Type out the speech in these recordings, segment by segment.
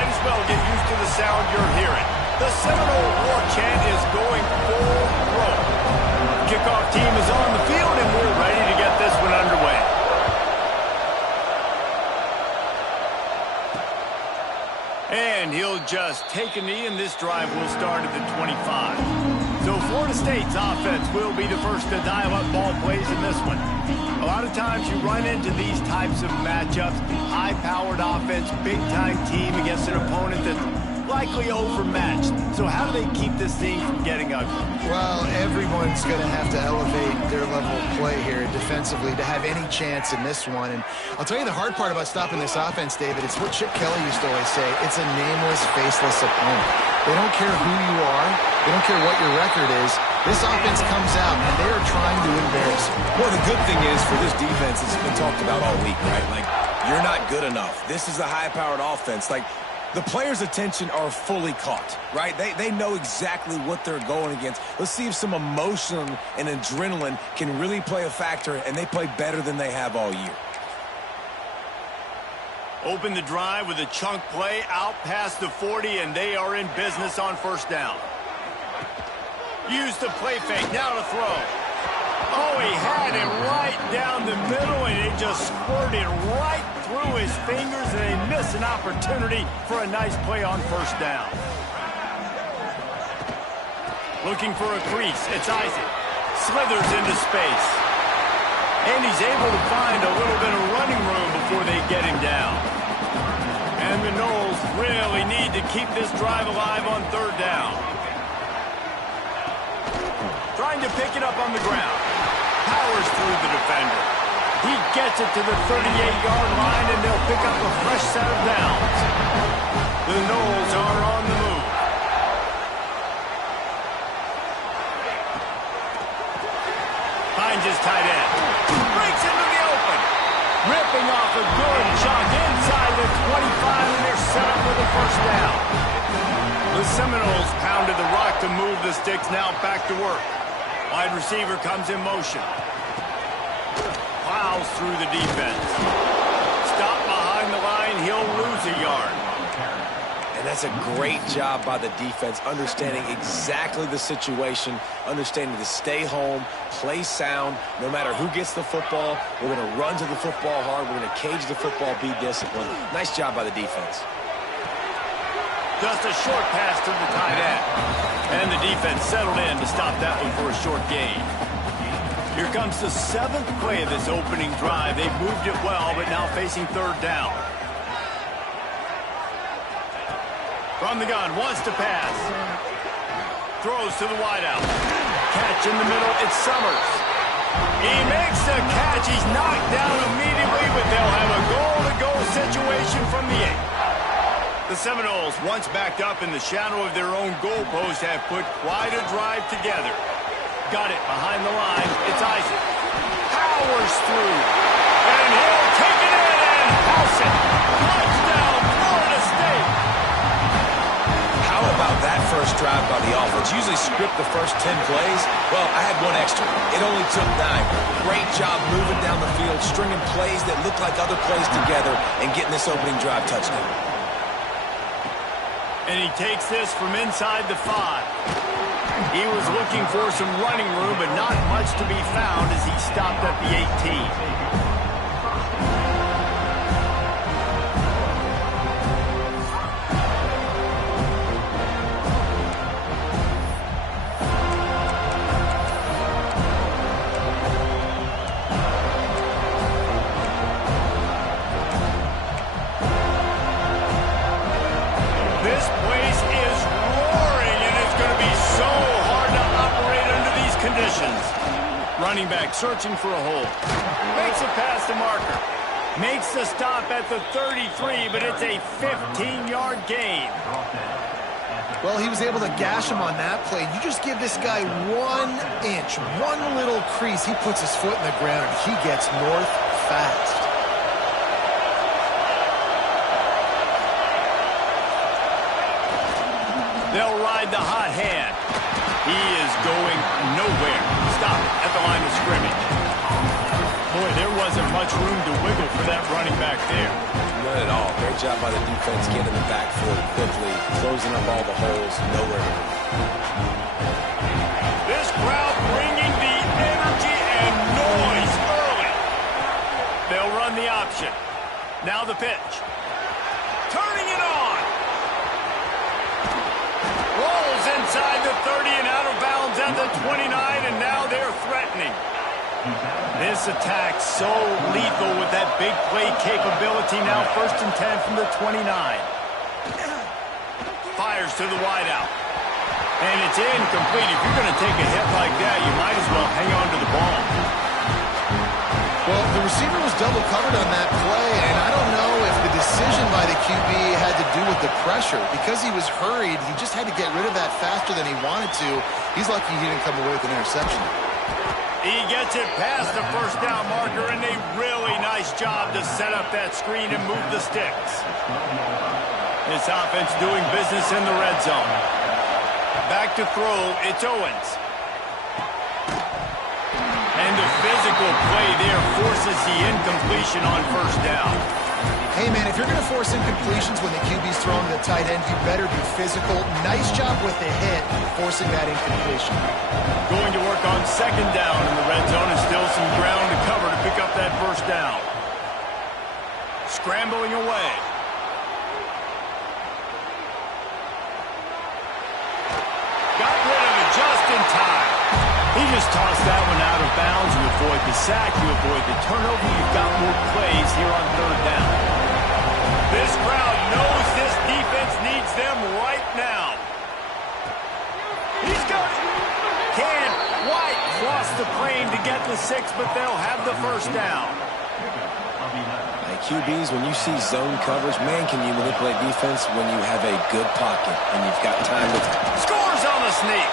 might as well get used to the sound you're hearing. The Seminole war chant is going full throat. Kickoff team is on the field, and we're ready to get this one underway. And he'll just take a knee, and this drive will start at the 25. So Florida State's offense will be the first to dial up ball plays in this one. A lot of times you run into these types of matchups, high-powered offense, big-time team against an opponent that's likely overmatched. So how do they keep this thing from getting ugly? Well, everyone's going to have to elevate their level of play here defensively to have any chance in this one. And I'll tell you the hard part about stopping this offense, David, it's what Chip Kelly used to always say. It's a nameless, faceless opponent. They don't care who you are. They don't care what your record is. This offense comes out, and they are trying to embarrass you. Well, the good thing is for this defense, it's been talked about all week, right? Like, you're not good enough. This is a high-powered offense. Like, the players' attention are fully caught, right? They know exactly what they're going against. Let's see if some emotion and adrenaline can really play a factor, and they play better than they have all year. Open the drive with a chunk play out past the 40, and they are in business on first down. Use the play fake, now to throw. Oh, he had it right down the middle, and it just squirted right through his fingers, and they missed an opportunity for a nice play on first down. Looking for a crease, it's Isaac. Slithers into space. And he's able to find a little bit of running room before they get him down. And the Noles really need to keep this drive alive on third down. Trying to pick it up on the ground. Powers through the defender. He gets it to the 38-yard line, and they'll pick up a fresh set of downs. The Noles are on the move. Finds his tight end. Breaks into the open. Ripping off a good chunk inside the 25, and they're set up for the first down. The Seminoles pounded the rock to move the sticks, now back to work. Wide receiver comes in motion. Plows through the defense. Stop behind the line, he'll lose a yard. And that's a great job by the defense, understanding exactly the situation, understanding to stay home, play sound. No matter who gets the football, we're going to run to the football hard. We're going to cage the football, be disciplined. Nice job by the defense. Just a short pass to the tight end. And the defense settled in to stop that one for a short gain. Here comes the 7th play of this opening drive. They've moved it well, but now facing third down. From the gun, wants to pass. Throws to the wideout. Catch in the middle, it's Summers. He makes the catch. He's knocked down immediately, but they'll have a goal-to-go situation from the 8. The Seminoles, once backed up in the shadow of their own goalpost, have put quite a drive together. Got it behind the line. It's Isaac. Powers through. And he'll take it in and house it. Touchdown, Florida State. How about that first drive by the offense? Usually script the first 10 plays. Well, I had one extra. It only took 9. Great job moving down the field, stringing plays that look like other plays together, and getting this opening drive touchdown. And he takes this from inside the 5. He was looking for some running room, but not much to be found as he stopped at the 18. This place is roaring, and it's going to be so hard to operate under these conditions. Running back searching for a hole. Makes a pass to Marker. Makes the stop at the 33, but it's a 15-yard gain. Well, he was able to gash him on that play. You just give this guy 1 inch, one little crease. He puts his foot in the ground, and he gets north fast. They'll ride the hot hand. He is going nowhere. Stop at the line of scrimmage. Boy, there wasn't much room to wiggle for that running back there. None at all. Great job by the defense getting the backfield quickly, closing up all the holes, nowhere to go. This crowd bringing the energy and noise early. They'll run the option. Now the pitch. Turning it on. Rolls inside the 30 and out of bounds at the 29, and now they're threatening. This attack so lethal with that big play capability. Now 1st and 10 from the 29. Fires to the wideout. And it's incomplete. If you're going to take a hit like that, you might as well hang on to the ball. Well, the receiver was double covered on that play, and I don't know if the decision by the QB had to do with the pressure. Because he was hurried, he just had to get rid of that faster than he wanted to. He's lucky he didn't come away with an interception. He gets it past the 1st down marker, and a really nice job to set up that screen and move the sticks. This offense doing business in the red zone. Back to throw, it's Owens. And the physical play there forces the incompletion on 1st down. Hey, man, if you're going to force incompletions when the QB's throwing to the tight end, you better be physical. Nice job with the hit, forcing that incompletion. Going to work on 2nd down in the red zone, and still some ground to cover to pick up that 1st down. Scrambling away. Got rid of it just in time. He just tossed that one out of bounds. You avoid the sack, you avoid the turnover. You've got more plays here on 3rd down. This crowd knows this defense needs them right now. He's got it. Can White cross the plane to get the 6, but they'll have the 1st down. Hey, QBs, when you see zone coverage, man, can you manipulate defense when you have a good pocket and you've got time to... Scores on the sneak.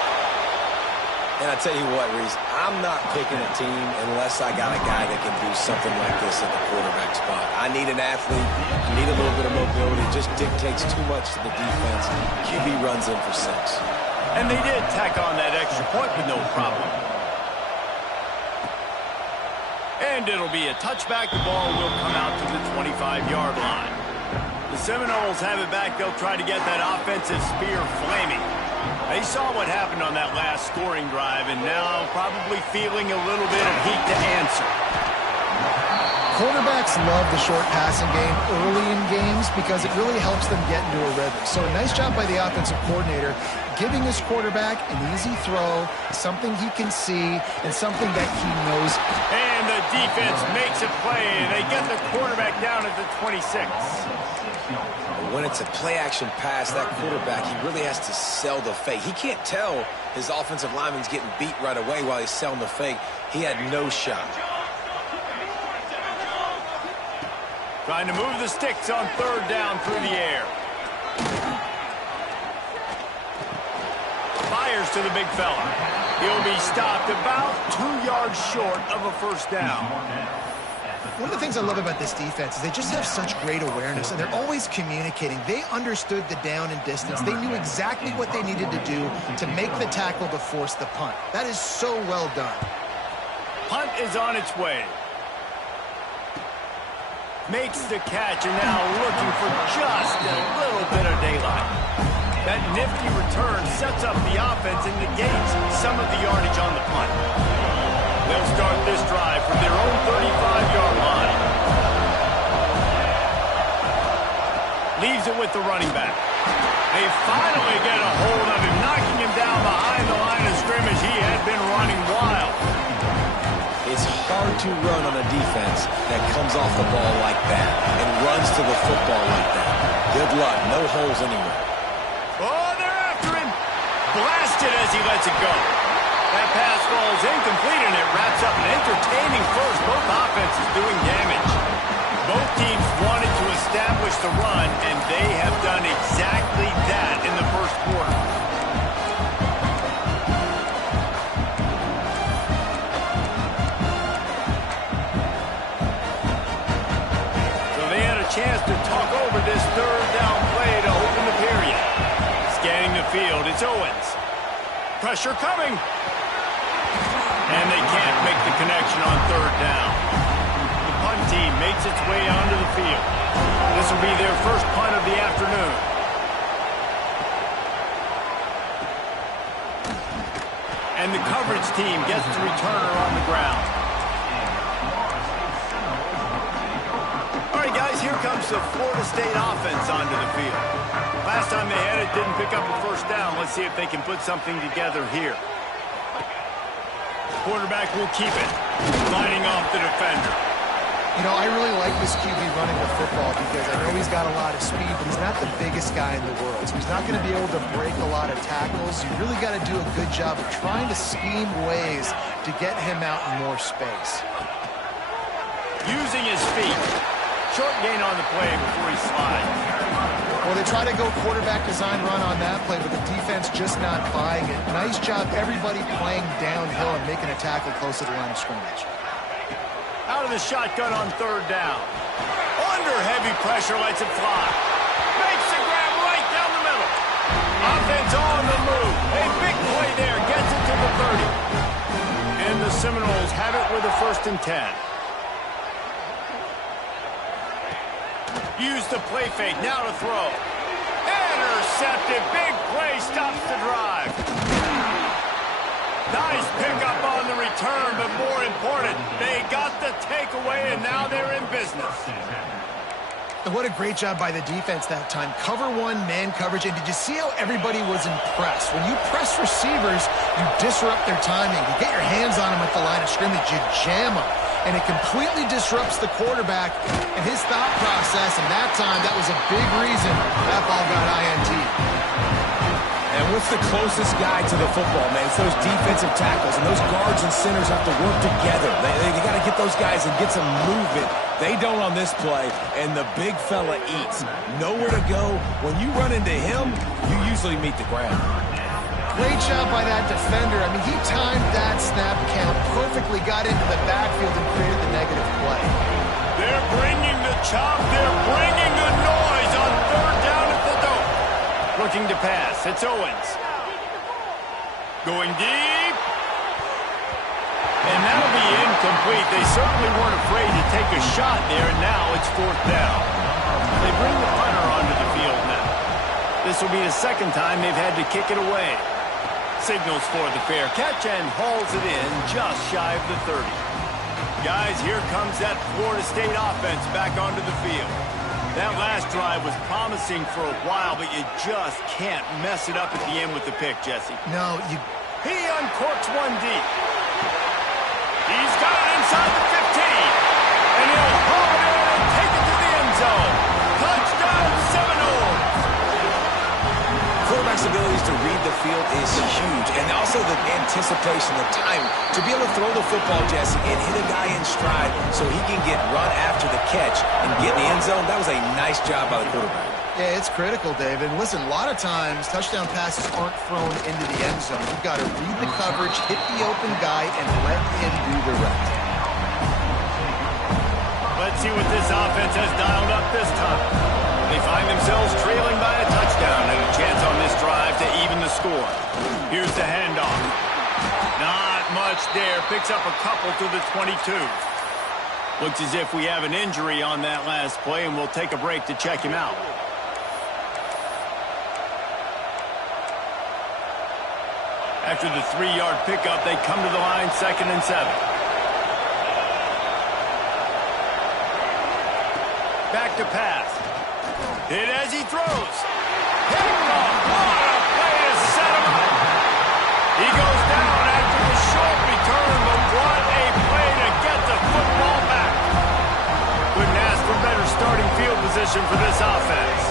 And I tell you what, Reese, I'm not picking a team unless I got a guy that can do something like this at the quarterback spot. I need an athlete. I need a little bit of mobility. It just dictates too much to the defense. QB runs in for 6. And they did tack on that extra point with no problem. And it'll be a touchback. The ball will come out to the 25-yard line. The Seminoles have it back. They'll try to get that offensive spear flaming. They saw what happened on that last scoring drive, and now probably feeling a little bit of heat to answer. Quarterbacks love the short passing game early in games because it really helps them get into a rhythm. So a nice job by the offensive coordinator giving his quarterback an easy throw, something he can see, and something that he knows. And the defense makes a play, and they get the quarterback down at the 26. When it's a play-action pass, that quarterback, he really has to sell the fake. He can't tell his offensive lineman's getting beat right away while he's selling the fake. He had no shot. Trying to move the sticks on 3rd down through the air. Fires to the big fella. He'll be stopped about 2 yards short of a 1st down. One of the things I love about this defense is they just have such great awareness, and they're always communicating. They understood the down and distance. They knew exactly what they needed to do to make the tackle to force the punt. That is so well done. Punt is on its way. Makes the catch, and now looking for just a little bit of daylight. That nifty return sets up the offense and negates some of the yardage on the punt. They'll start this drive from their own 35-yard line. Leaves it with the running back. They finally get a hold of him, knocking him down behind the line of scrimmage. He had been running wild. It's hard to run on a defense that comes off the ball like that and runs to the football like that. Good luck. No holes anywhere. Oh, they're after him. Blasted as he lets it go. That pass falls incomplete, and it wraps up an entertaining first. Both offenses doing damage. Both teams wanted to establish the run, and they have done exactly that in the first quarter. So they had a chance to talk over this 3rd down play to open the period. Scanning the field, it's Owens. Pressure coming. And they can't make the connection on 3rd down. The punt punt team makes its way onto the field. This will be their first punt of the afternoon. And the coverage team gets the returner on the ground. All right, guys, here comes the Florida State offense onto the field. Last time they had it, didn't pick up a first down. Let's see if they can put something together here. Quarterback will keep it, lining off the defender. You know, I really like this QB running the football because I know he's got a lot of speed, but he's not the biggest guy in the world. So he's not going to be able to break a lot of tackles. You really got to do a good job of trying to scheme ways to get him out in more space. Using his feet. Short gain on the play before he slides. Well, they try to go quarterback design run on that play, but the defense just not buying it. Nice job, everybody playing downhill and making a tackle close to the line of scrimmage. Out of the shotgun on third down. Under heavy pressure, lets it fly. Makes the grab right down the middle. Offense on the move. A big play there. Gets it to the 30. And the Seminoles have it with a 1st and 10. Use the play fake. Now to throw. Intercepted. Big play stops the drive. Nice pickup on the return, but more important, they got the takeaway, and now they're in business. And what a great job by the defense that time. Cover one, man coverage, and did you see how everybody was impressed? When you press receivers, you disrupt their timing. You get your hands on them at the line of scrimmage, you jam them, and it completely disrupts the quarterback and his thought process, and that time, that was a big reason that ball got INT. And what's the closest guy to the football, man? It's those defensive tackles, and those guards and centers have to work together. They got to get those guys and get some movement. They don't on this play, and the big fella eats. Nowhere to go. When you run into him, you usually meet the ground. Great job by that defender. I mean, he timed that snap count perfectly, got into the backfield and created the negative play. They're bringing the chop. They're bringing the noise on third down at the dope. Looking to pass. It's Owens. Going deep. And that'll be incomplete. They certainly weren't afraid to take a shot there, and now it's 4th down. They bring the punter onto the field now. This will be the 2nd time they've had to kick it away. Signals for the fair catch and hauls it in just shy of the 30. Guys, here comes that Florida State offense back onto the field. That last drive was promising for a while, but you just can't mess it up at the end with the pick, Jesse. No, you... He uncorks one deep. He's got it inside the 15. And he'll haul it in and take it to the end zone. Touchdown, Seminoles. Quarterback's abilities to read the field is huge, and also the anticipation, the time to be able to throw the football, Jesse, and hit a guy in stride so he can get run after the catch and get in the end zone. That was a nice job by the quarterback. Yeah, it's critical, David. Listen, a lot of times, touchdown passes aren't thrown into the end zone. You've got to read the coverage, hit the open guy, and let him do the rest. Let's see what this offense has dialed up this time. They find themselves trailing by a touchdown and a chance on this drive to even the score. Here's the handoff. Not much there. Picks up a couple to the 22. Looks as if we have an injury on that last play, and we'll take a break to check him out. After the 3-yard pickup, they come to the line, 2nd and 7. Back to pass. Hit as he throws. Hit him off. What a play to set him up. He goes down after the short return, but what a play to get the football back. Couldn't ask for better starting field position for this offense.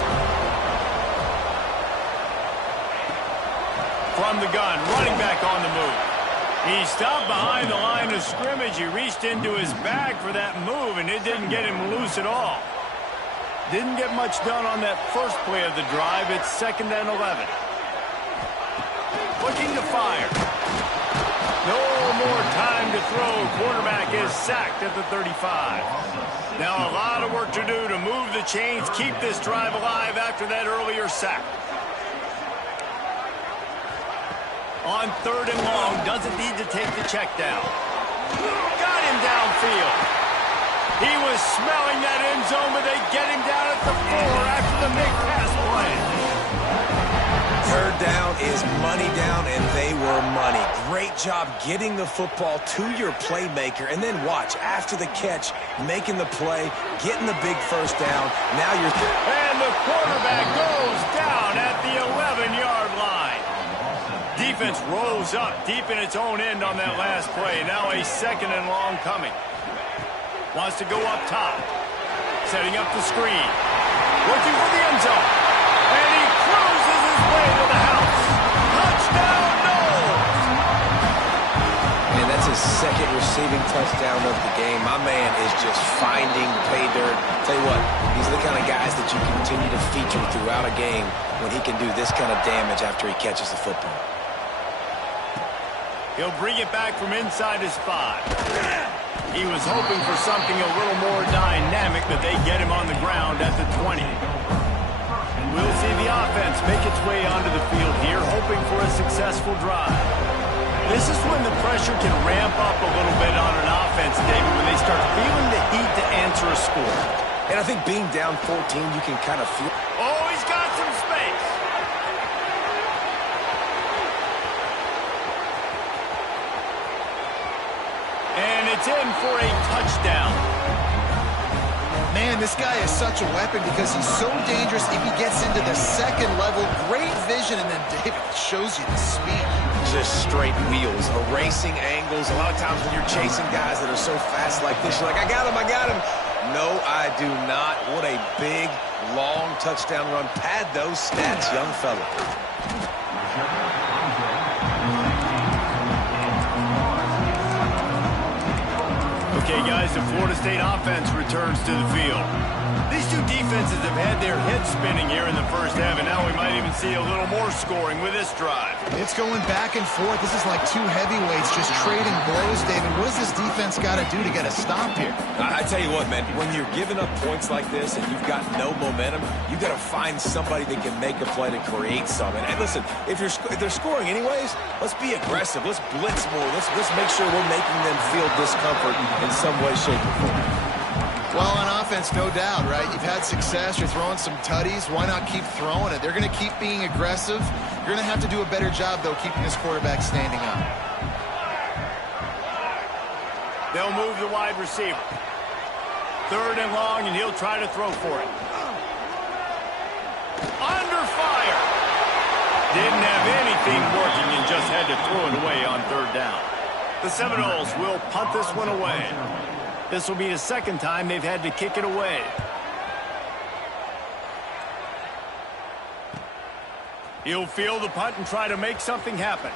From the gun, running back on the move. He stopped behind the line of scrimmage. He reached into his bag for that move, and it didn't get him loose at all. Didn't get much done on that first play of the drive. It's 2nd and 11. Looking to fire. No more time to throw. Quarterback is sacked at the 35. Now a lot of work to do to move the chains, keep this drive alive after that earlier sack. On 3rd and long, doesn't need to take the check down. Got him downfield. He was smelling that end zone, but they get him down at the 4 after the big pass play. Third down is money down, and they were money. Great job getting the football to your playmaker, and then watch, after the catch, making the play, getting the big first down. Now you're... And the quarterback goes down at the 11-yard line. Defense rolls up deep in its own end on that last play. Now a 2nd and long coming. Wants to go up top. Setting up the screen. Looking for the end zone. And he cruises his way to the house. Touchdown, Knowles! And that's his 2nd receiving touchdown of the game. My man is just finding pay dirt. Tell you what, these are the kind of guys that you continue to feature throughout a game when he can do this kind of damage after he catches the football. He'll bring it back from inside his 5. He was hoping for something a little more dynamic, but they get him on the ground at the 20. And we'll see the offense make its way onto the field here, hoping for a successful drive. This is when the pressure can ramp up a little bit on an offense, David, when they start feeling the heat to answer a score. And I think being down 14, you can kind of feel... Oh, he's got some space. And it's in for a touchdown. Man, this guy is such a weapon because he's so dangerous if he gets into the 2nd level. Great vision, and then David shows you the speed. Just straight wheels, erasing angles. A lot of times when you're chasing guys that are so fast like this, you're like, I got him, I got him. No, I do not. What a big, long touchdown run. Pad those stats, young fella. Okay, guys, the Florida State offense returns to the field. These two defenses have had their heads spinning here in the first half, and now we might even see a little more scoring with this drive. It's going back and forth. This is like two heavyweights just trading blows, David. What does this defense got to do to get a stop here? I tell you what, man, when you're giving up points like this and you've got no momentum, you got to find somebody that can make a play to create something. And listen, if they're scoring anyways, let's be aggressive. Let's blitz more. Let's make sure we're making them feel discomfort in some way, shape, or form. Well, on offense, no doubt, right? You've had success. You're throwing some tutties. Why not keep throwing it? They're going to keep being aggressive. You're going to have to do a better job, though, keeping this quarterback standing up. They'll move the wide receiver. 3rd and long, and he'll try to throw for it. Under fire. Didn't have anything working and just had to throw it away on 3rd down. The Seminoles will punt this one away. This will be the 2nd time they've had to kick it away. He'll field the punt and try to make something happen.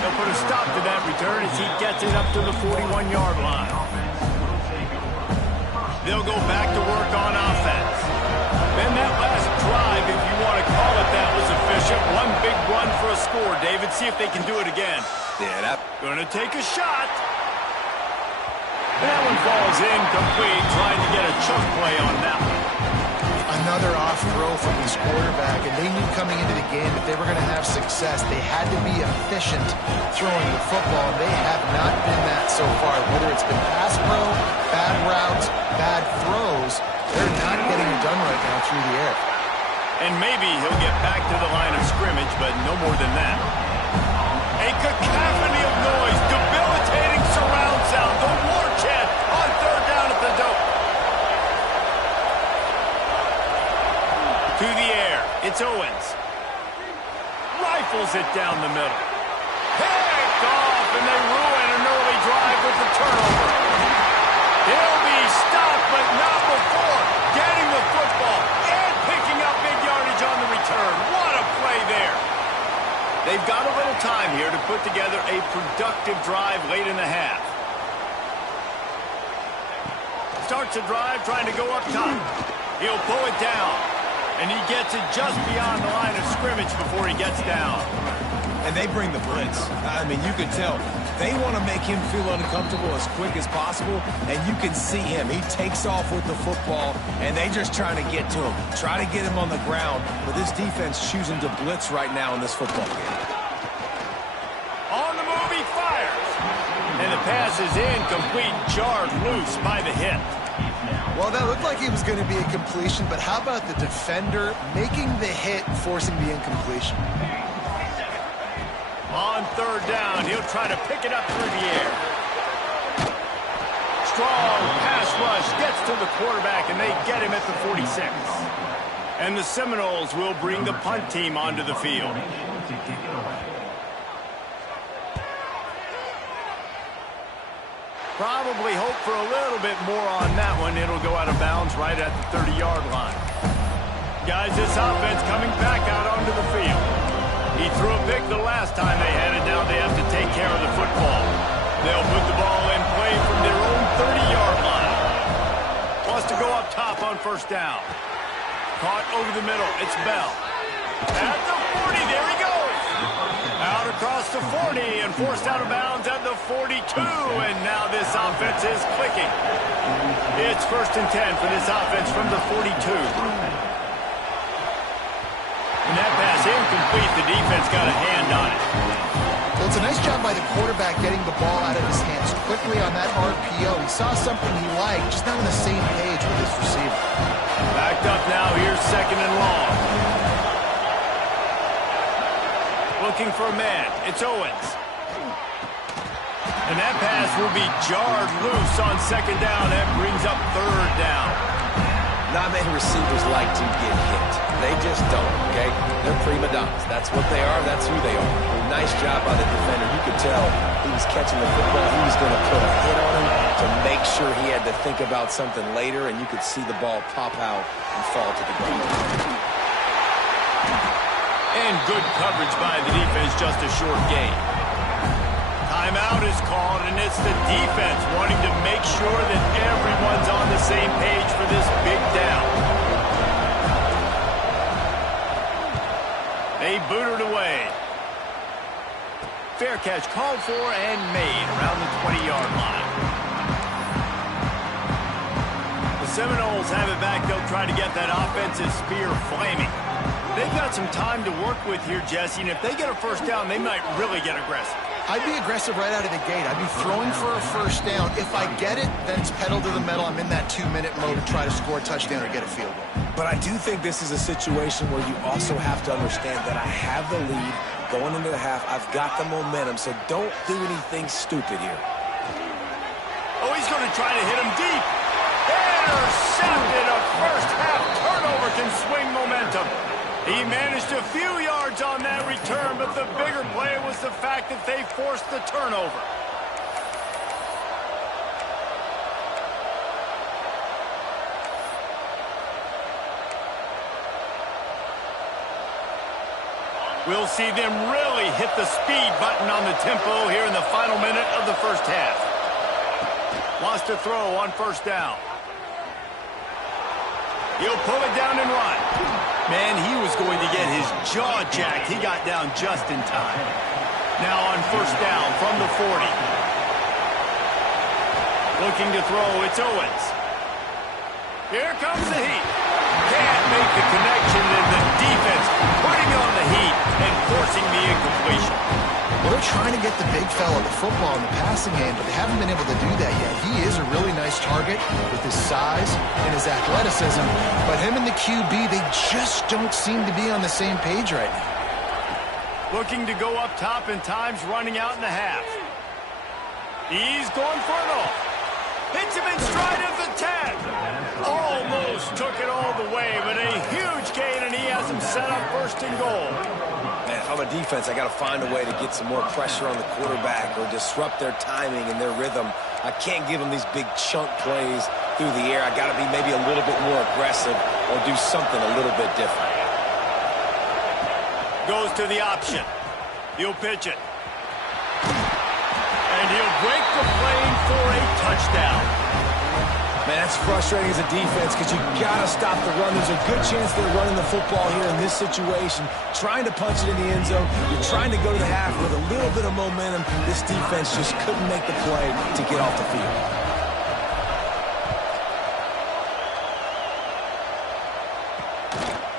They'll put a stop to that return as he gets it up to the 41-yard line. They'll go back to work on offense. Then that last drive, if you want to call it that, was efficient. One big run for a score. David, see if they can do it again. Yeah, Gonna take a shot. And that one falls incomplete, trying to get a chunk play on that one. Another off throw from this quarterback, and they knew coming into the game that they were going to have success. They had to be efficient throwing the football, and they have not been that so far. Whether it's been pass pro, bad routes, bad throws, they're not getting it done right now through the air. And maybe he'll get back to the line of scrimmage, but no more than that. A cacophony of noise, debilitating surround sound, the war chant on 3rd down at the dope. To the air, it's Owens. Rifles it down the middle. Picked off, and they ruin an early drive with the turnover. He'll be stopped, but not before getting the football and picking up big yardage on the return. What a play there. They've got a little time here to put together a productive drive late in the half. Starts a drive trying to go up top. He'll pull it down. And he gets it just beyond the line of scrimmage before he gets down. And they bring the blitz. I mean, you can tell. They want to make him feel uncomfortable as quick as possible, and you can see him. He takes off with the football, and they just trying to get to him. Try to get him on the ground, but this defense choosing to blitz right now in this football game. On the move, he fires. And the pass is incomplete, jarred loose by the hit. Well, that looked like it was going to be a completion, but how about the defender making the hit, forcing the incompletion? On third down, he'll try to pick it up through the air. Strong pass rush gets to the quarterback, and they get him at the 46. And the Seminoles will bring the punt team onto the field. Probably hope for a little bit more on that one. It'll go out of bounds right at the 30-yard line. Guys, this offense coming back out onto the field. He threw a pick the last time they had it. Now they have to take care of the football. They'll put the ball in play from their own 30-yard line. Wants to go up top on first down. Caught over the middle. It's Bell. At the 40, there he goes. Out across the 40 and forced out of bounds at the 42. And now this offense is clicking. It's 1st and 10 for this offense from the 42. And that pass incomplete. The defense got a hand on it. Well, it's a nice job by the quarterback getting the ball out of his hands quickly on that RPO. He saw something he liked, just not on the same page with his receiver. Backed up now. Here's 2nd and long. Looking for a man. It's Owens. And that pass will be jarred loose on 2nd down. That brings up 3rd down. Not many receivers like to get hit. They just don't, okay? They're prima donnas. That's what they are. That's who they are. Nice job by the defender. You could tell he was catching the football. He was going to put a hit on him to make sure he had to think about something later, and you could see the ball pop out and fall to the ground. And good coverage by the defense, just a short gain. Timeout is called, and it's the defense wanting to make sure that everyone's on the same page for this big down. They boot it away. Fair catch called for and made around the 20-yard line. The Seminoles have it back. They'll try to get that offensive spear flaming. They've got some time to work with here, Jesse, and if they get a first down, they might really get aggressive. I'd be aggressive right out of the gate. I'd be throwing for a first down. If I get it, then it's pedal to the metal. I'm in that 2-minute mode to try to score a touchdown or get a field goal. But I do think this is a situation where you also have to understand that I have the lead going into the half. I've got the momentum, so don't do anything stupid here. Oh, he's going to try to hit him deep. Intercepted. A first-half turnover can swing momentum. He managed a few yards on that return, but the bigger play was the fact that they forced the turnover. We'll see them really hit the speed button on the tempo here in the final minute of the first half. Wants to throw on first down. He'll pull it down and run. Man, he was going to get his jaw jacked. He got down just in time. Now on first down from the 40. Looking to throw, it's Owens. Here comes the heat. Can't make the connection, and the defense putting on the heat and forcing the incompletion. Well, they're trying to get the big fella the football in the passing game, but they haven't been able to do that yet. He is a really nice target with his size and his athleticism, but him and the QB, they just don't seem to be on the same page right now. Looking to go up top and times running out in the half. He's going for it all. Hits him in stride of the 10. Almost took it all the way, but a huge gain, and he has him set up 1st and goal. Man, on the defense, I got to find a way to get some more pressure on the quarterback or disrupt their timing and their rhythm. I can't give them these big chunk plays through the air. I got to be maybe a little bit more aggressive or do something a little bit different. Goes to the option. He'll pitch it. And he'll break the plane for a touchdown. Man, that's frustrating as a defense because you got to stop the run. There's a good chance they're running the football here in this situation, trying to punch it in the end zone. You're trying to go to the half with a little bit of momentum. This defense just couldn't make the play to get off the field.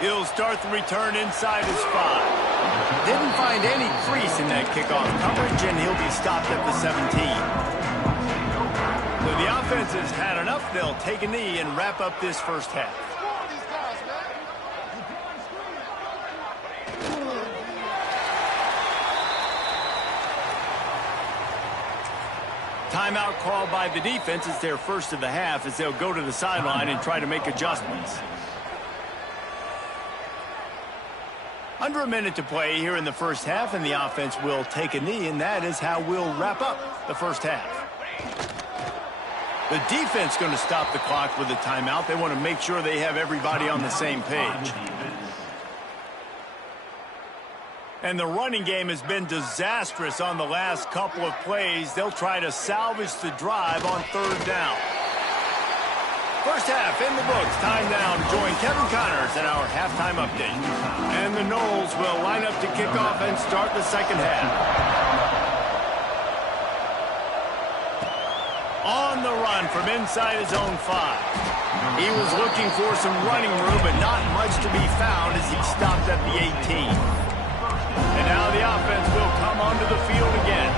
He'll start the return inside his 5. Didn't find any crease in that kickoff coverage, and he'll be stopped at the 17. So the offense has had enough. They'll take a knee and wrap up this first half. Timeout called by the defense. It's their first of the half as they'll go to the sideline and try to make adjustments. Under a minute to play here in the first half, and the offense will take a knee, and that is how we'll wrap up the first half. The defense going to stop the clock with a timeout. They want to make sure they have everybody on the same page. And the running game has been disastrous on the last couple of plays. They'll try to salvage the drive on third down. First half in the books. Time now to join Kevin Connors in our halftime update. And the Noles will line up to kick off and start the second half. On the run from inside his own 5. He was looking for some running room, but not much to be found as he stopped at the 18. And now the offense will come onto the field again.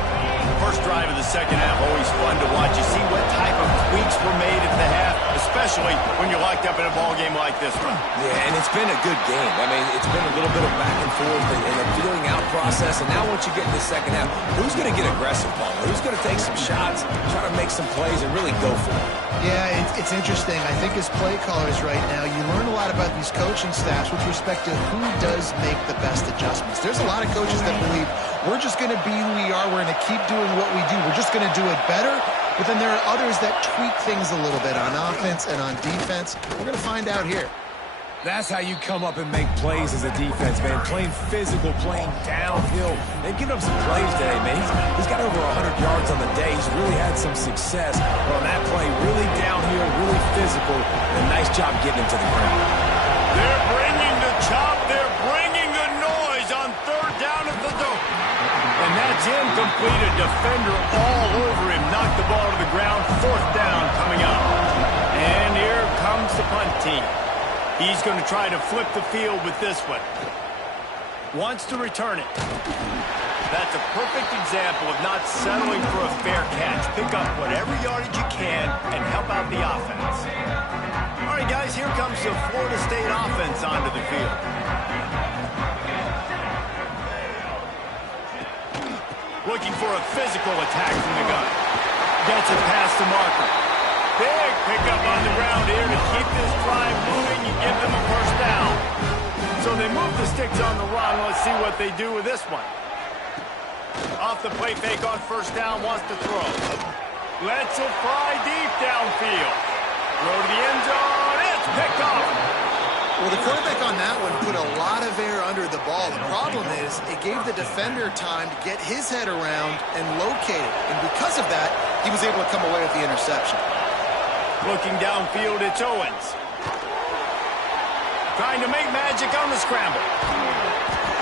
First drive of the second half, always fun to watch. You see what type of tweaks were made at the half, especially when you're locked up in a ball game like this one. Yeah, and it's been a good game. I mean, it's been a little bit of back and forth and a feeling out process. And now once you get in the second half, who's going to get aggressive, Paul? Who's going to take some shots, try to make some plays, and really go for it? Yeah, it's interesting. I think as play callers right now, you learn a lot about these coaching staffs with respect to who does make the best adjustments. There's a lot of coaches that believe we're just going to be who we are. We're going to keep doing what we do. We're just going to do it better. But then there are others that tweak things a little bit on offense and on defense. We're going to find out here. That's how you come up and make plays as a defense, man. Playing physical, playing downhill. They've given up some plays today, man. He's got over 100 yards on the day. He's really had some success. But on that play, really downhill, really physical, and nice job getting him to the ground. They're bringing the chop. They're bringing the noise on third down at the dope. And that's incomplete. A defender all over him. Knocked the ball to the ground. Fourth down coming up. And here comes the punt team. He's going to try to flip the field with this one. Wants to return it. That's a perfect example of not settling for a fair catch. Pick up whatever yardage you can and help out the offense. All right, guys, here comes the Florida State offense onto the field. Looking for a physical attack from the gun. Gets it past the marker. Big pickup on the ground here to keep this drive moving. You give them a first down. So they move the sticks on the run. Let's see what they do with this one. Off the play fake on first down, wants to throw. Lets it fly deep downfield. Throw to the end zone. It's picked off. Well, the quarterback on that one put a lot of air under the ball. The problem is it gave the defender time to get his head around and locate it. And because of that, he was able to come away with the interception. Looking downfield, it's Owens. Trying to make magic on the scramble.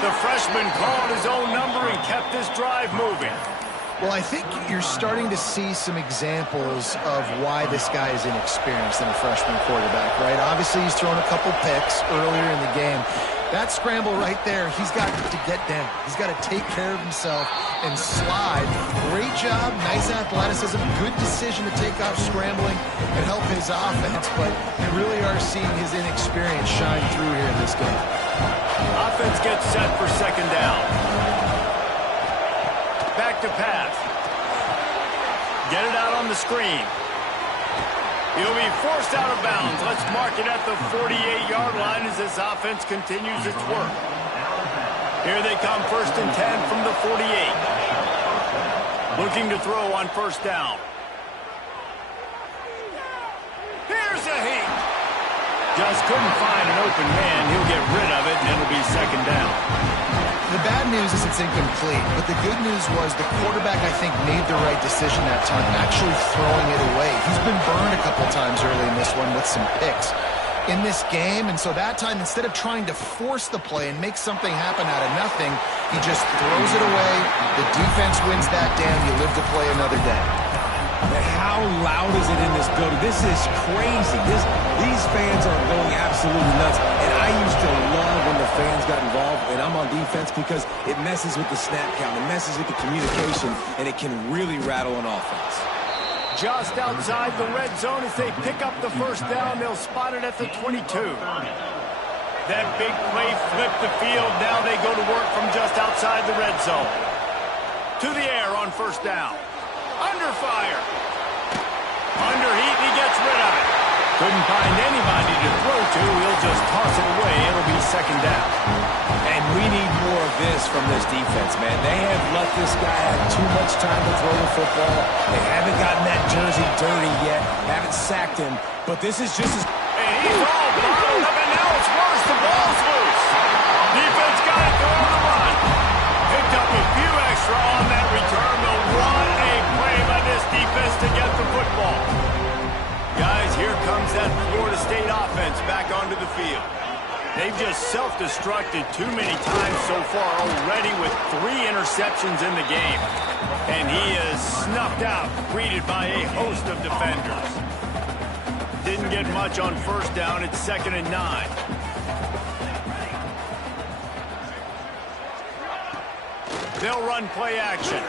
The freshman called his own number and kept this drive moving. Well, I think you're starting to see some examples of why this guy is inexperienced in a freshman quarterback, right? Obviously, he's thrown a couple picks earlier in the game. That scramble right there, he's got to get down. He's got to take care of himself and slide. Great job, nice athleticism, good decision to take off scrambling and help his offense, but you really are seeing his inexperience shine through here in this game. Offense gets set for second down. Back to pass. Get it out on the screen. He'll be forced out of bounds. Let's mark it at the 48-yard line as this offense continues its work. Here they come, first and 10 from the 48. Looking to throw on first down. Here's a heat. Just couldn't find an open man. He'll get rid of it, and it'll be second down. The bad news is it's incomplete, but the good news was the quarterback, I think, made the right decision that time, actually throwing it away. He's been burned a couple times early in this one with some picks in this game, and so that time, instead of trying to force the play and make something happen out of nothing, he just throws it away. The defense wins that down. You live to play another day. And how loud is it in this building? This is crazy. These fans are going absolutely nuts. And I used to love when the fans got involved, and I'm on defense because it messes with the snap count, it messes with the communication, and it can really rattle an offense. Just outside the red zone as they pick up the first down. They'll spot it at the 22. That big play flipped the field. Now they go to work from just outside the red zone. To the air on first down. Under fire. Under heat, and he gets rid of it. Couldn't find anybody to throw to. He'll just toss it away. It'll be second down. And we need more of this from this defense, man. They have let this guy have too much time to throw the football. They haven't gotten that jersey dirty yet. Haven't sacked him. But this is just as... And he's all bottled up, and now it's worse. The ball's loose. Defense got it through on the run. Picked up a few extra on that return. But what a play by this defense to get the football. Guys, here comes that Florida State offense back onto the field. They've just self-destructed too many times so far already with 3 interceptions in the game. And he is snuffed out, greeted by a host of defenders. Didn't get much on first down. It's 2nd and 9. They'll run play action.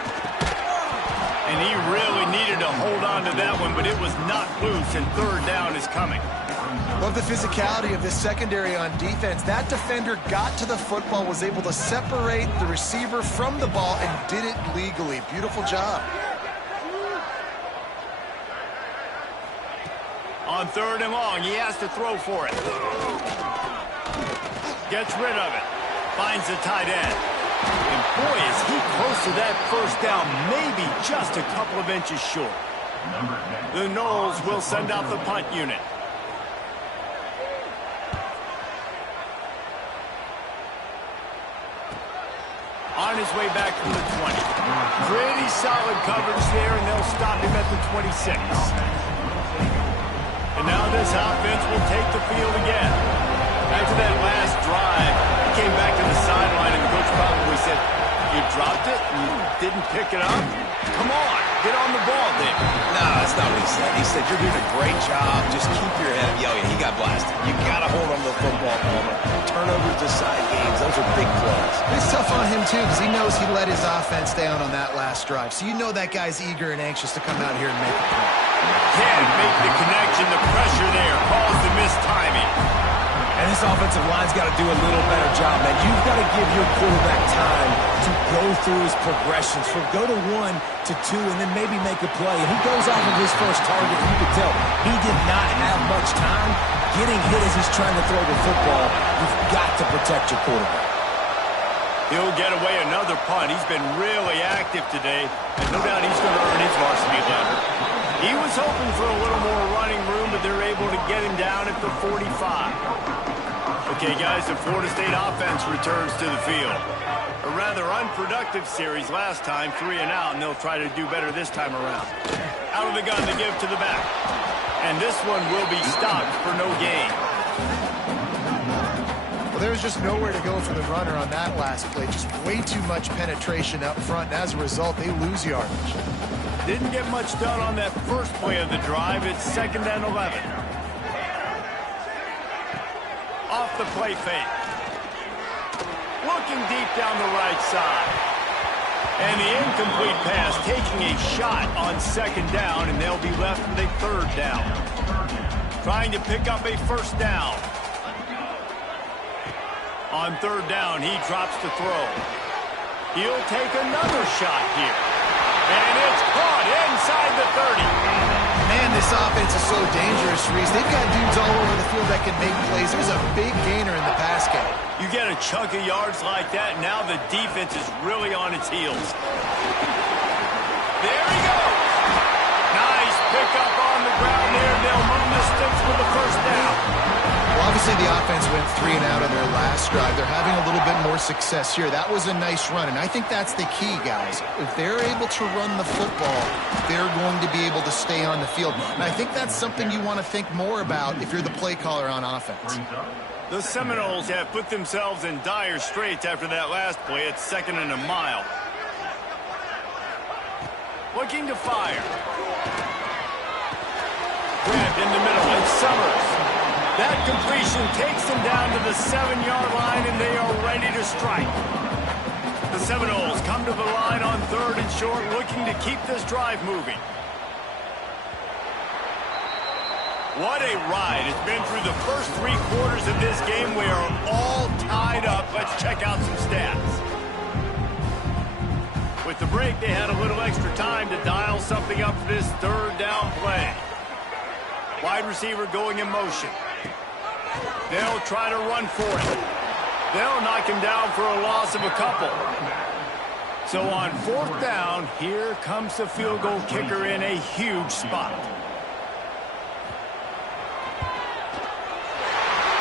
And he really needed to hold on to that one, but it was not loose, and third down is coming. Love the physicality of this secondary on defense. That defender got to the football, was able to separate the receiver from the ball, and did it legally. Beautiful job. On 3rd and long, he has to throw for it. Gets rid of it. Finds the tight end. And boy, is he close to that first down, maybe just a couple of inches short. The Noles will send out the punt unit. On his way back from the 20. Pretty solid coverage there, and they'll stop him at the 26. And now this offense will take the field again. After that last drive, he came back to the sideline, and the coach probably said, "You dropped it? You didn't pick it up? Come on, get on the ball, Dave." No, that's not what he said. He said, "You're doing a great job. Just keep your head up." Yo, he got blasted. You got to hold on to the football, Palmer. Turnovers decide games. Those are big plays. It's tough on him, too, because he knows he let his offense down on that last drive. So you know that guy's eager and anxious to come out here and make a play. Can't make the connection. The pressure there caused the missed timing. And this offensive line's got to do a little better job, man. You've got to give your quarterback time to go through his progressions, from go to 1 to 2, and then maybe make a play. And he goes off of his first target, and you can tell he did not have much time getting hit as he's trying to throw the football. You've got to protect your quarterback. He'll get away another punt. He's been really active today, and no doubt he's going to earn his varsity letter. He was hoping for a little more running room, but they're able to get him down at the 45. Okay, guys, the Florida State offense returns to the field. A rather unproductive series last time, 3 and out, and they'll try to do better this time around. Out of the gun to give to the back. And this one will be stopped for no gain. Well, there was just nowhere to go for the runner on that last play. Just way too much penetration up front, and as a result, they lose yardage. Didn't get much done on that first play of the drive. It's 2nd and 11. Off the play fake. Looking deep down the right side. And the incomplete pass taking a shot on 2nd down, and they'll be left with a 3rd down. Trying to pick up a first down. On 3rd down, he drops to throw. He'll take another shot here. And it's caught inside the 30. Man, this offense is so dangerous, Reese. They've got dudes all over the field that can make plays. There's a big gainer in the pass game. You get a chunk of yards like that, now the defense is really on its heels. There he goes. Nice pickup on the ground there. They'll move the sticks for the first down. Well, obviously the offense went 3 and out on their last drive. They're having a little bit more success here. That was a nice run, and I think that's the key, guys. If they're able to run the football, they're going to be able to stay on the field. And I think that's something you want to think more about if you're the play caller on offense. The Seminoles have put themselves in dire straits after that last play. It's 2nd and a mile. Looking to fire. Grabbed in the middle, it's Summers. That completion takes them down to the 7-yard line, and they are ready to strike. The Seminoles come to the line on 3rd and short, looking to keep this drive moving. What a ride. It's been through the first 3 quarters of this game. We are all tied up. Let's check out some stats. With the break, they had a little extra time to dial something up for this 3rd down play. Wide receiver going in motion. They'll try to run for it. They'll knock him down for a loss of a couple. So on 4th down, here comes the field goal kicker in a huge spot.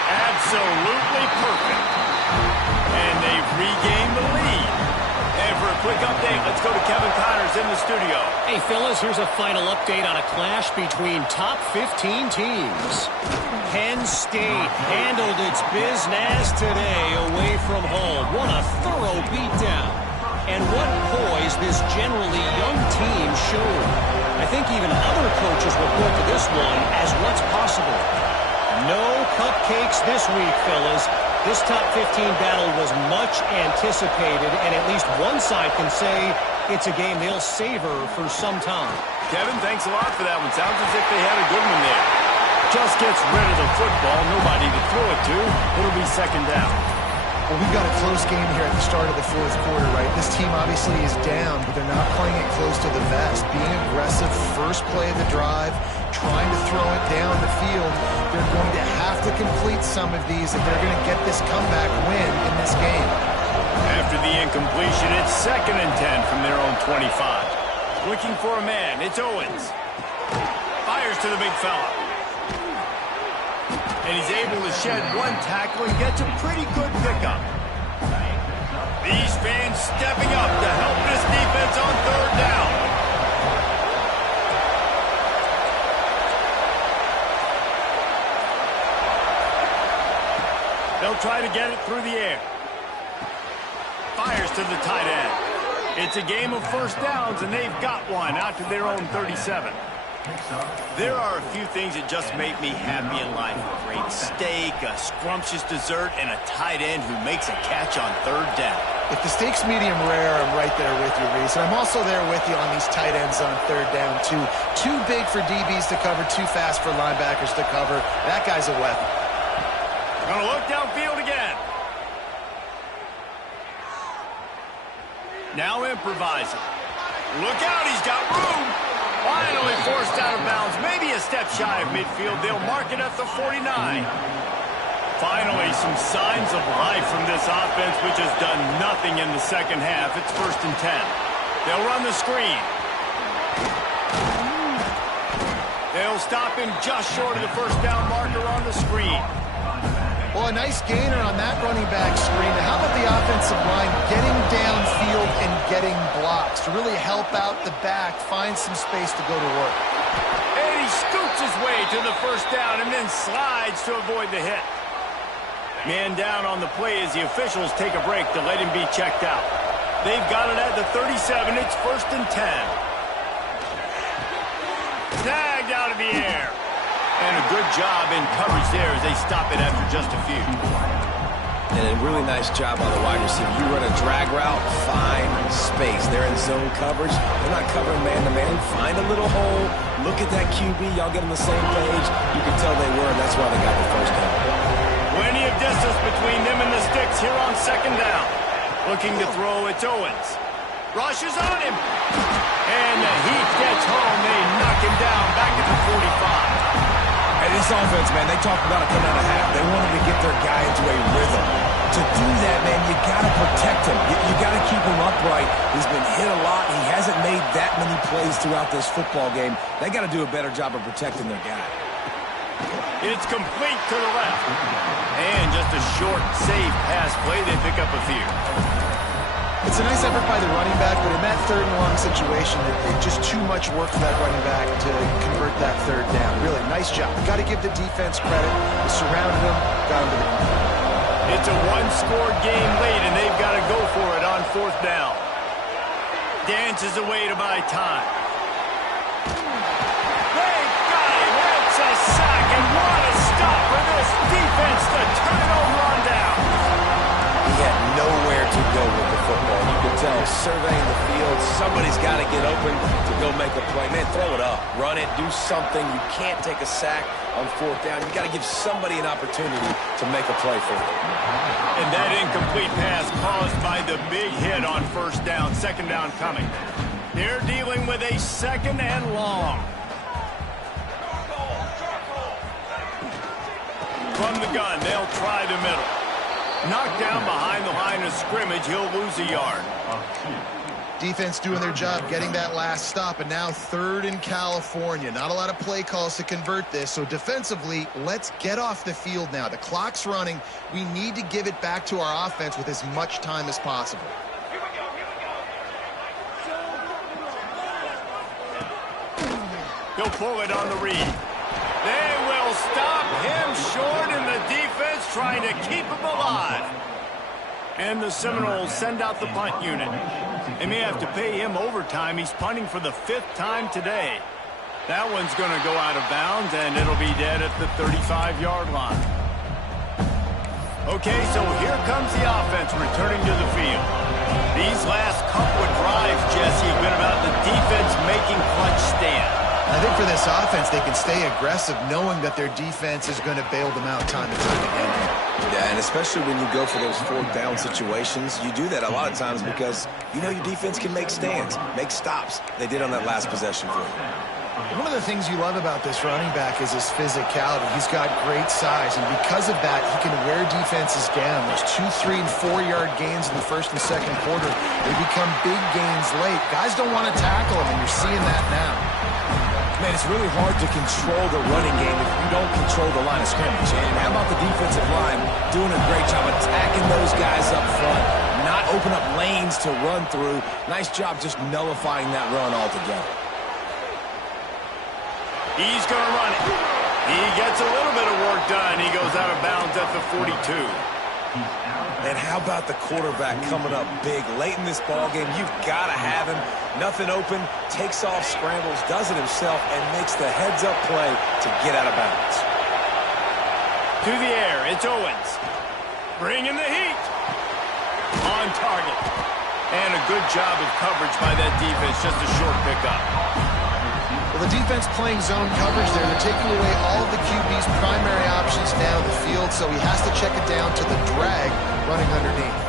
Absolutely perfect. And they've regained the lead. And for a quick update, let's go to Kevin Connors in the studio. Hey, fellas, here's a final update on a clash between top 15 teams. Penn State handled its business today away from home. What a thorough beatdown. And what poise this generally young team showed. I think even other coaches will point to this one as what's possible. No cupcakes this week, fellas. This top 15 battle was much anticipated, and at least one side can say it's a game they'll savor for some time. Kevin, thanks a lot for that one. Sounds as if they had a good one there. Just gets rid of the football, nobody to throw it to. It'll be 2nd down. Well, we've got a close game here at the start of the 4th quarter, right? This team obviously is down, but they're not playing it close to the vest. Being aggressive, first play of the drive, trying to throw it down the field. They're going to have to complete some of these if they're going to get this comeback win in this game. After the incompletion, it's 2nd and 10 from their own 25. Looking for a man, it's Owens. Fires to the big fella. And he's able to shed one tackle and gets a pretty good pickup. These fans stepping up to help this defense on 3rd down. They'll try to get it through the air. Fires to the tight end. It's a game of 1st downs, and they've got one out to their own 37. There are a few things that just make me happy in life. A great steak, a scrumptious dessert, and a tight end who makes a catch on 3rd down. If the steak's medium rare, I'm right there with you, Reese. And I'm also there with you on these tight ends on 3rd down, too. Too big for DBs to cover, too fast for linebackers to cover. That guy's a weapon. Gonna look downfield again. Now improvising. Look out, he's got room. Finally forced out of bounds. Maybe a step shy of midfield. They'll mark it at the 49. Finally, some signs of life from this offense, which has done nothing in the 2nd half. It's 1st and 10. They'll run the screen. They'll stop him just short of the 1st down marker on the screen. Well, a nice gainer on that running back screen. How about the offensive line getting downfield and getting blocks to really help out the back, find some space to go to work? And he scoots his way to the 1st down and then slides to avoid the hit. Man down on the play as the officials take a break to let him be checked out. They've got it at the 37. It's 1st and 10. Tagged out of the air. And a good job in coverage there as they stop it after just a few. And a really nice job by the wide receiver. You run a drag route, find space. They're in zone coverage. They're not covering man-to-man. Find a little hole. Look at that QB. Y'all get on the same page. You can tell they were, and that's why they got the 1st down. Plenty of distance between them and the sticks here on 2nd down. Looking to throw, it's Owens. Rushes on him. And the heat gets home. They knock him down back at the 45. Hey, this offense, man, they talked about it coming out of half. They wanted to get their guy into a rhythm. To do that, man, you got to protect him. You got to keep him upright. He's been hit a lot. He hasn't made that many plays throughout this football game. They got to do a better job of protecting their guy. It's complete to the left. And just a short, safe pass play. They pick up a few. It's a nice effort by the running back, but in that 3rd and long situation, it's just too much work for that running back to convert that 3rd down. Really, nice job. Got to give the defense credit. They surrounded him, got him to the ground. It's a one-score game late, and they've got to go for it on 4th down. Dances away to buy time. tell, surveying the field. Somebody's got to get open to go make a play. Man, throw it up. Run it. Do something. You can't take a sack on fourth down. You got to give somebody an opportunity to make a play for you. And that incomplete pass caused by the big hit on first down. Second down coming. They're dealing with a second and long. From the gun, they'll try the middle. Knocked down behind the line of scrimmage, he'll lose a yard. Defense doing their job, getting that last stop, and now third in California. Not a lot of play calls to convert this, so defensively, let's get off the field now. The clock's running. We need to give it back to our offense with as much time as possible. He'll pull it on the read. They will stop him short, and the defense trying to keep him alive. And the Seminoles send out the punt unit. They may have to pay him overtime. He's punting for the 5th time today. That one's going to go out of bounds, and it'll be dead at the 35-yard line. Okay, so here comes the offense returning to the field. These last couple of drives, Jesse, have been about the defense making clutch stand. I think for this offense, they can stay aggressive knowing that their defense is going to bail them out time and time again. Yeah, and especially when you go for those fourth down situations, you do that a lot of times because you know your defense can make stands, make stops. They did on that last possession for you. One of the things you love about this running back is his physicality. He's got great size, and because of that, he can wear defenses down. Those 2, 3, and 4-yard gains in the first and second quarter, they become big gains late. Guys don't want to tackle him, and you're seeing that now. Man, it's really hard to control the running game if you don't control the line of scrimmage. And how about the defensive line doing a great job attacking those guys up front, not open up lanes to run through. Nice job just nullifying that run altogether. He's going to run it. He gets a little bit of work done. He goes out of bounds at the 42. And how about the quarterback coming up big late in this ballgame? You've got to have him. Nothing open, takes off, scrambles, does it himself, and makes the heads-up play to get out of bounds. To the air, it's Owens. Bringing the heat. On target. And a good job of coverage by that defense, just a short pickup. Well, the defense playing zone coverage there. They're taking away all of the QB's primary options down the field, so he has to check it down to the drag running underneath.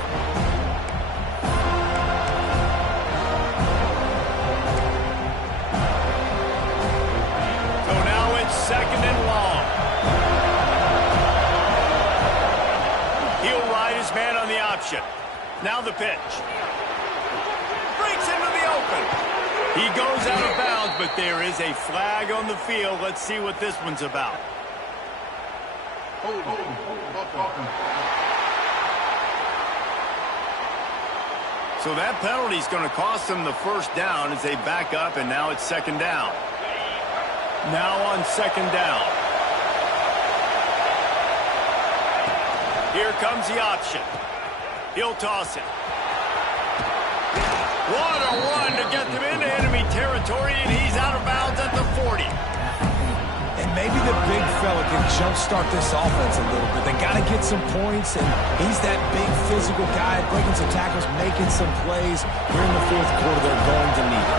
So now it's second and long. He'll ride his man on the option. Now the pitch. Breaks into the open. He goes out of bounds, but there is a flag on the field. Let's see what this one's about. So that penalty is going to cost them the first down as they back up, and now it's second down. Now on second down. Here comes the option. He'll toss it. What a run to get them into enemy territory, and he's out of bounds at the 40. And maybe the big fella can jumpstart this offense a little bit. They got to get some points, and he's that big physical guy, breaking some tackles, making some plays. Here in the fourth quarter, they're going to need it.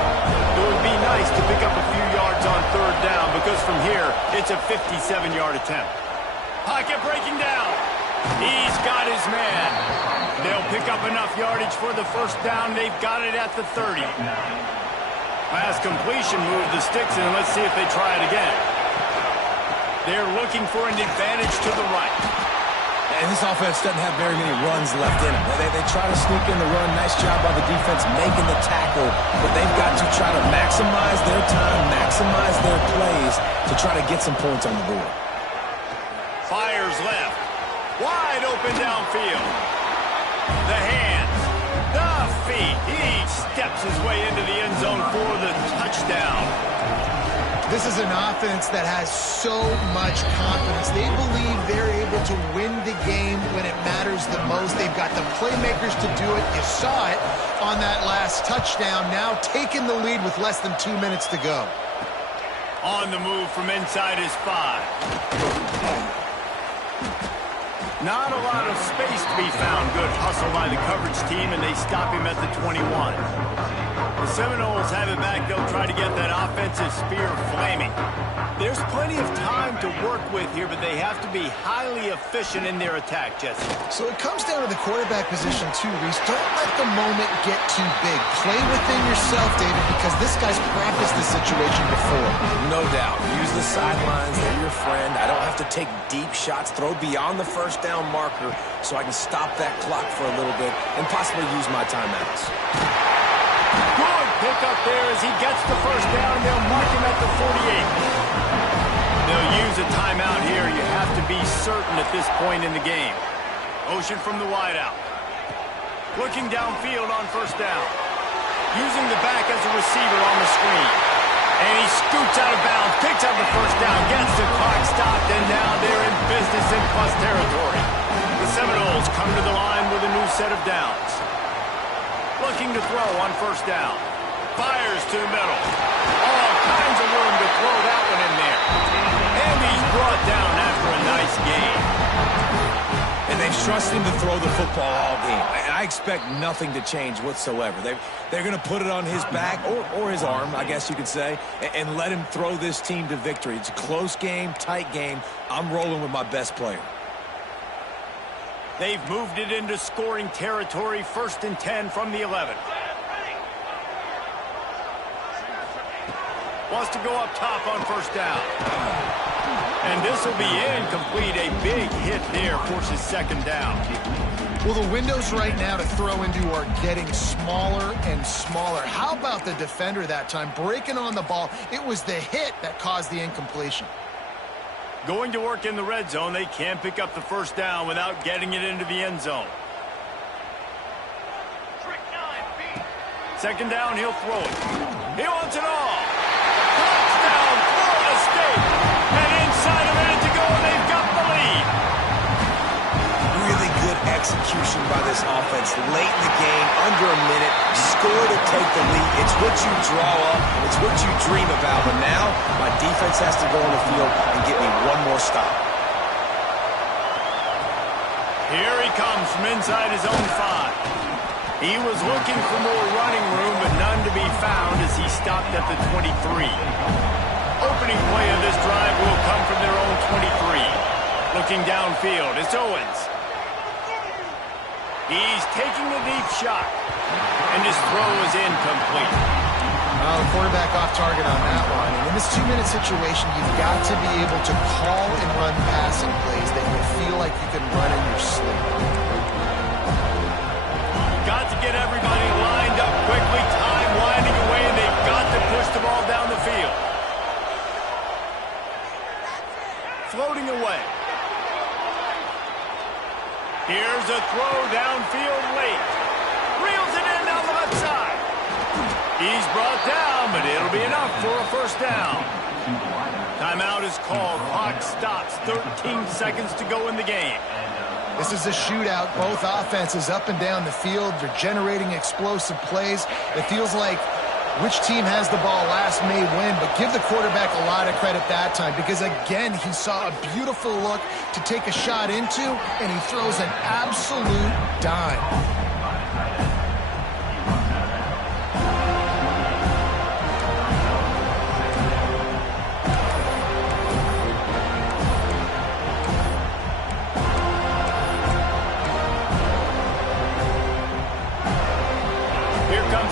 It would be nice to pick up a few yards on third down, because from here, it's a 57-yard attempt. Pocket breaking down. He's got his man. They'll pick up enough yardage for the first down. They've got it at the 30. Pass completion, move the sticks, and let's see if they try it again. They're looking for an advantage to the right. And this offense doesn't have very many runs left in them. They try to sneak in the run. Nice job by the defense making the tackle. But they've got to try to maximize their time, maximize their plays to try to get some points on the board. Fires left. Wide open downfield. The hands. The feet. He steps his way into the end zone for the touchdown. This is an offense that has so much confidence. They believe they're able to win the game when it matters the most. They've got the playmakers to do it. You saw it on that last touchdown. Now taking the lead with less than 2 minutes to go. On the move from inside his 5. Not a lot of space to be found. Good hustle by the coverage team, and they stop him at the 21. The Seminoles have it back. They'll try to get that offensive spear flaming. There's plenty of time to work with here, but they have to be highly efficient in their attack, Jesse. So it comes down to the quarterback position too, Reese. Don't let the moment get too big. Play within yourself, David, because this guy's practiced this situation before. No doubt. Use the sidelines. They're your friend. I don't have to take deep shots, throw beyond the first down marker so I can stop that clock for a little bit and possibly use my timeouts. Good pick up there as he gets the first down. They'll mark him at the 48. They'll use a timeout here. You have to be certain at this point in the game. Motion from the wideout. Looking downfield on first down. Using the back as a receiver on the screen. And he scoots out of bounds, picks up the first down, gets the clock stopped, and now they're in business in plus territory. The Seminoles come to the line with a new set of downs. Looking to throw on first down. Fires to the middle. All kinds of room to throw that one in there. And he's brought down after a nice game. And they've trusted him to throw the football all game. And I expect nothing to change whatsoever. They're going to put it on his back, or his arm, I guess you could say, and let him throw this team to victory. It's a close game, tight game. I'm rolling with my best player. They've moved it into scoring territory, 1st and 10 from the 11. Wants to go up top on first down. And this will be incomplete. A big hit there forces second down. Well, the windows right now to throw into are getting smaller and smaller. How about the defender that time breaking on the ball? It was the hit that caused the incompletion. Going to work in the red zone. They can't pick up the first down without getting it into the end zone. Second down, he'll throw it. He wants it all. Touchdown, Florida State. And inside a minute to go, they've got the lead. Really good execution by this offense. Late in the game, under a minute, score to take the lead. It's what you draw up. It's what you dream about. But now, my defense has to go on the field and get me one more stop. Here he comes from inside his own 5. He was looking for more running room, but none to be found as he stopped at the 23. Opening play of this drive will come from their own 23. Looking downfield, it's Owens. He's taking the deep shot, and his throw is incomplete. Quarterback off target on that one. And in this 2-minute situation, you've got to be able to call and run passing plays that you feel like you can run in your sleep. Got to get everybody lined up quickly, time winding away, and they've got to push the ball down the field. Floating away. Here's a throw downfield late. Reels it in down the left side. He's brought down, but it'll be enough for a first down. Timeout is called. Clock stops. 13 seconds to go in the game. This is a shootout. Both offenses up and down the field. They're generating explosive plays. It feels like which team has the ball last may win, but give the quarterback a lot of credit that time because, again, he saw a beautiful look to take a shot into, and he throws an absolute dime.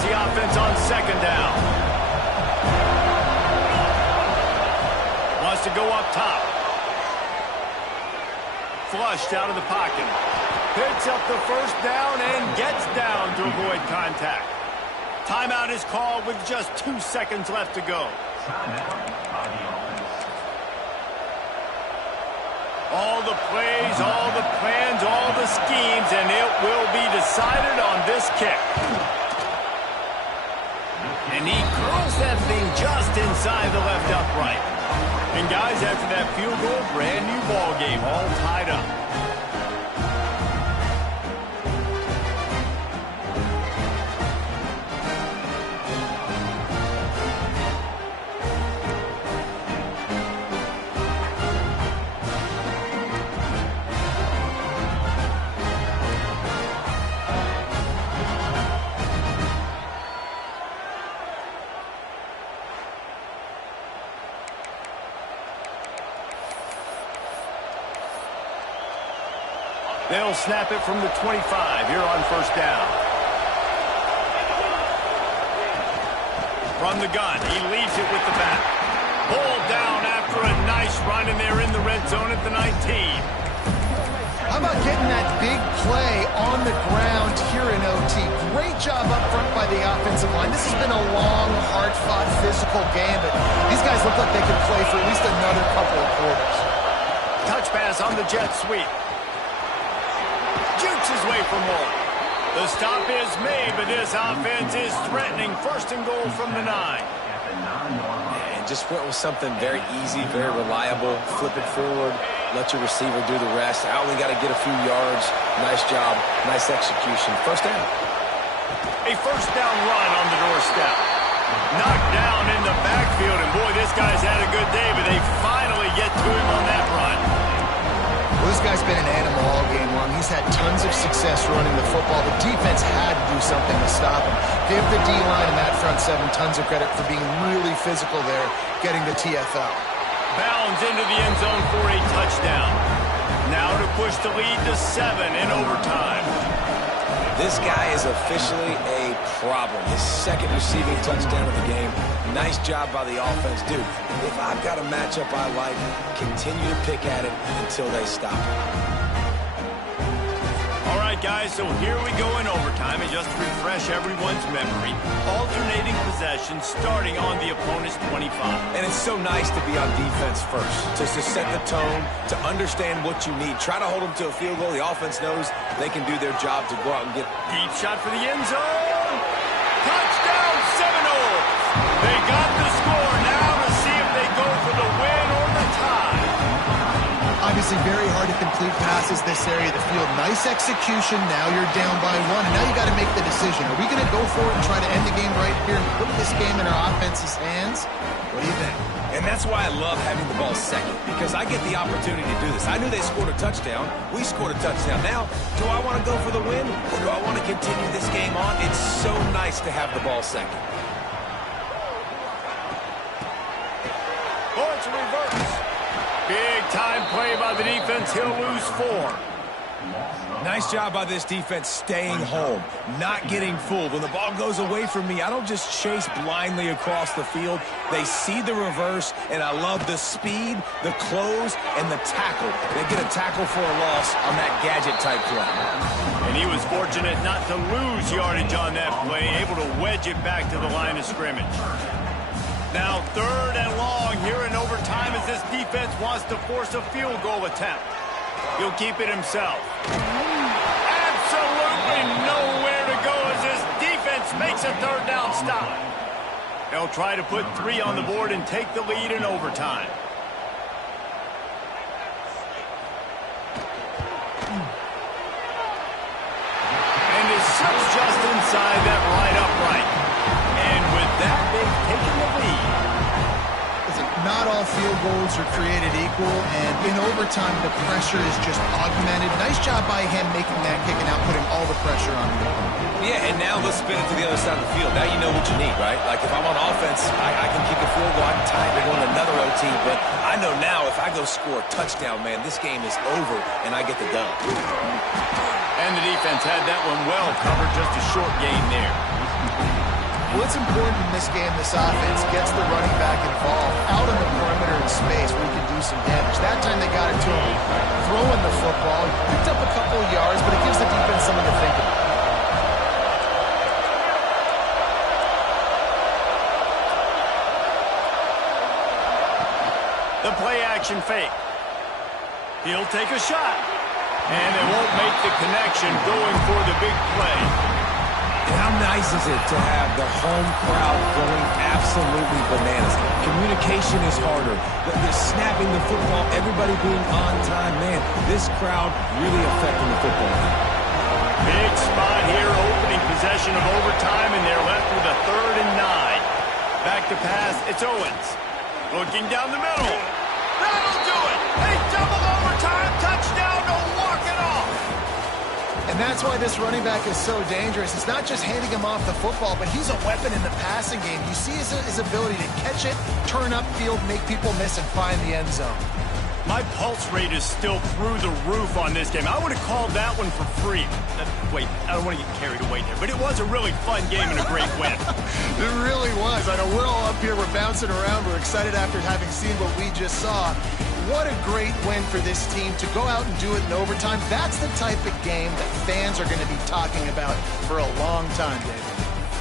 Offense on second down. Wants to go up top. Flushed out of the pocket. Picks up the first down and gets down to avoid contact. Timeout is called with just 2 seconds left to go. All the plays, all the plans, all the schemes, and it will be decided on this kick. And he curls that thing just inside the left upright. And guys, after that field goal, brand new ball game, all tied up. They'll snap it from the 25 here on first down. From the gun, he leaves it with the back. Pulled down after a nice run, and they're in the red zone at the 19. How about getting that big play on the ground here in OT? Great job up front by the offensive line. This has been a long, hard-fought, physical game, but these guys look like they could play for at least another couple of quarters. Touch pass on the jet sweep. Jukes his way for more. The stop is made, but this offense is threatening. First and goal from the 9. And just went with something very easy, very reliable. Flip it forward. Let your receiver do the rest. I only got to get a few yards. Nice job. Nice execution. First down. A first down run on the doorstep. Knocked down in the backfield, and boy, this guy's had a good day, but they finally get to him on that run. Well, this guy's been an animal all game long. He's had tons of success running the football. The defense had to do something to stop him. Give the D-line and that front seven tons of credit for being really physical there, getting the TFL. Bounds into the end zone for a touchdown. Now to push the lead to 7 in overtime. This guy is officially a problem. His second receiving touchdown of the game. Nice job by the offense. Dude, if I've got a matchup I like, continue to pick at it until they stop it. All right, guys, so here we go in overtime, and just to refresh everyone's memory, alternating possession starting on the opponent's 25. And it's so nice to be on defense first, just to set the tone, to understand what you need. Try to hold them to a field goal. The offense knows they can do their job to go out and get... Deep shot for the end zone. Touchdown, Seminoles. They got the score. Now to see if they go for the win or the tie. Obviously very hard to complete passes this area of the field. Nice execution. Now you're down by 1, and now you got to make the decision. Are we going to go for it and try to end the game right here and put this game in our offense's hands? What do you think? And that's why I love having the ball second, because I get the opportunity to do this. I knew they scored a touchdown. We scored a touchdown. Now, do I want to go for the win, or do I want to continue this game on? It's so nice to have the ball second. Oh, it's a reverse. Big time play by the defense. He'll lose 4. Nice job by this defense staying home, not getting fooled. When the ball goes away from me, I don't just chase blindly across the field. They see the reverse, and I love the speed, the close, and the tackle. They get a tackle for a loss on that gadget-type play. And he was fortunate not to lose yardage on that play, able to wedge it back to the line of scrimmage. Now 3rd and long here in overtime as this defense wants to force a field goal attempt. He'll keep it himself. Absolutely nowhere to go as this defense makes a 3rd down stop. They'll try to put 3 on the board and take the lead in overtime. And it slips just inside that right upright. And with that, they've taken the lead. Not all field goals are created equal, and in overtime, the pressure is just augmented. Nice job by him making that kick and out, putting all the pressure on him. Yeah, and now let's spin it to the other side of the field. Now you know what you need, right? Like if I'm on offense, I can kick a field goal, I can tie it, they're going to another OT, but I know now if I go score a touchdown, man, this game is over, and I get the dub. And the defense had that one well covered, just a short gain there. What's important in this game, this offense gets the running back involved out on the perimeter in space where he can do some damage. That time they got it to him throwing the football. Picked up a couple of yards, but it gives the defense something to think about. The play action fake. He'll take a shot. And they won't make the connection going for the big play. And how nice is it to have the home crowd going absolutely bananas? Communication is harder. They're snapping the football, everybody being on time. Man, this crowd really affecting the football. Big spot here, opening possession of overtime, and they're left with a 3rd and 9. Back to pass, it's Owens. Looking down the middle. That'll do it. They double overtime, touchdown, no walking off. And that's why this running back is so dangerous. It's not just handing him off the football, but he's a weapon in the passing game. You see his ability to catch it, turn upfield, make people miss, and find the end zone. My pulse rate is still through the roof on on this game. I would have called that one for free. Wait, I don't want to get carried away there, but it was a really fun game and a great win. It really was. I know we're all up here, we're bouncing around, we're excited after having seen what we just saw. What a great win for this team to go out and do it in overtime. That's the type of game that fans are going to be talking about for a long time, David.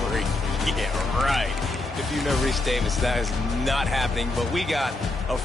Free. Yeah, right. If you know Rece Davis, that is not happening, but we got a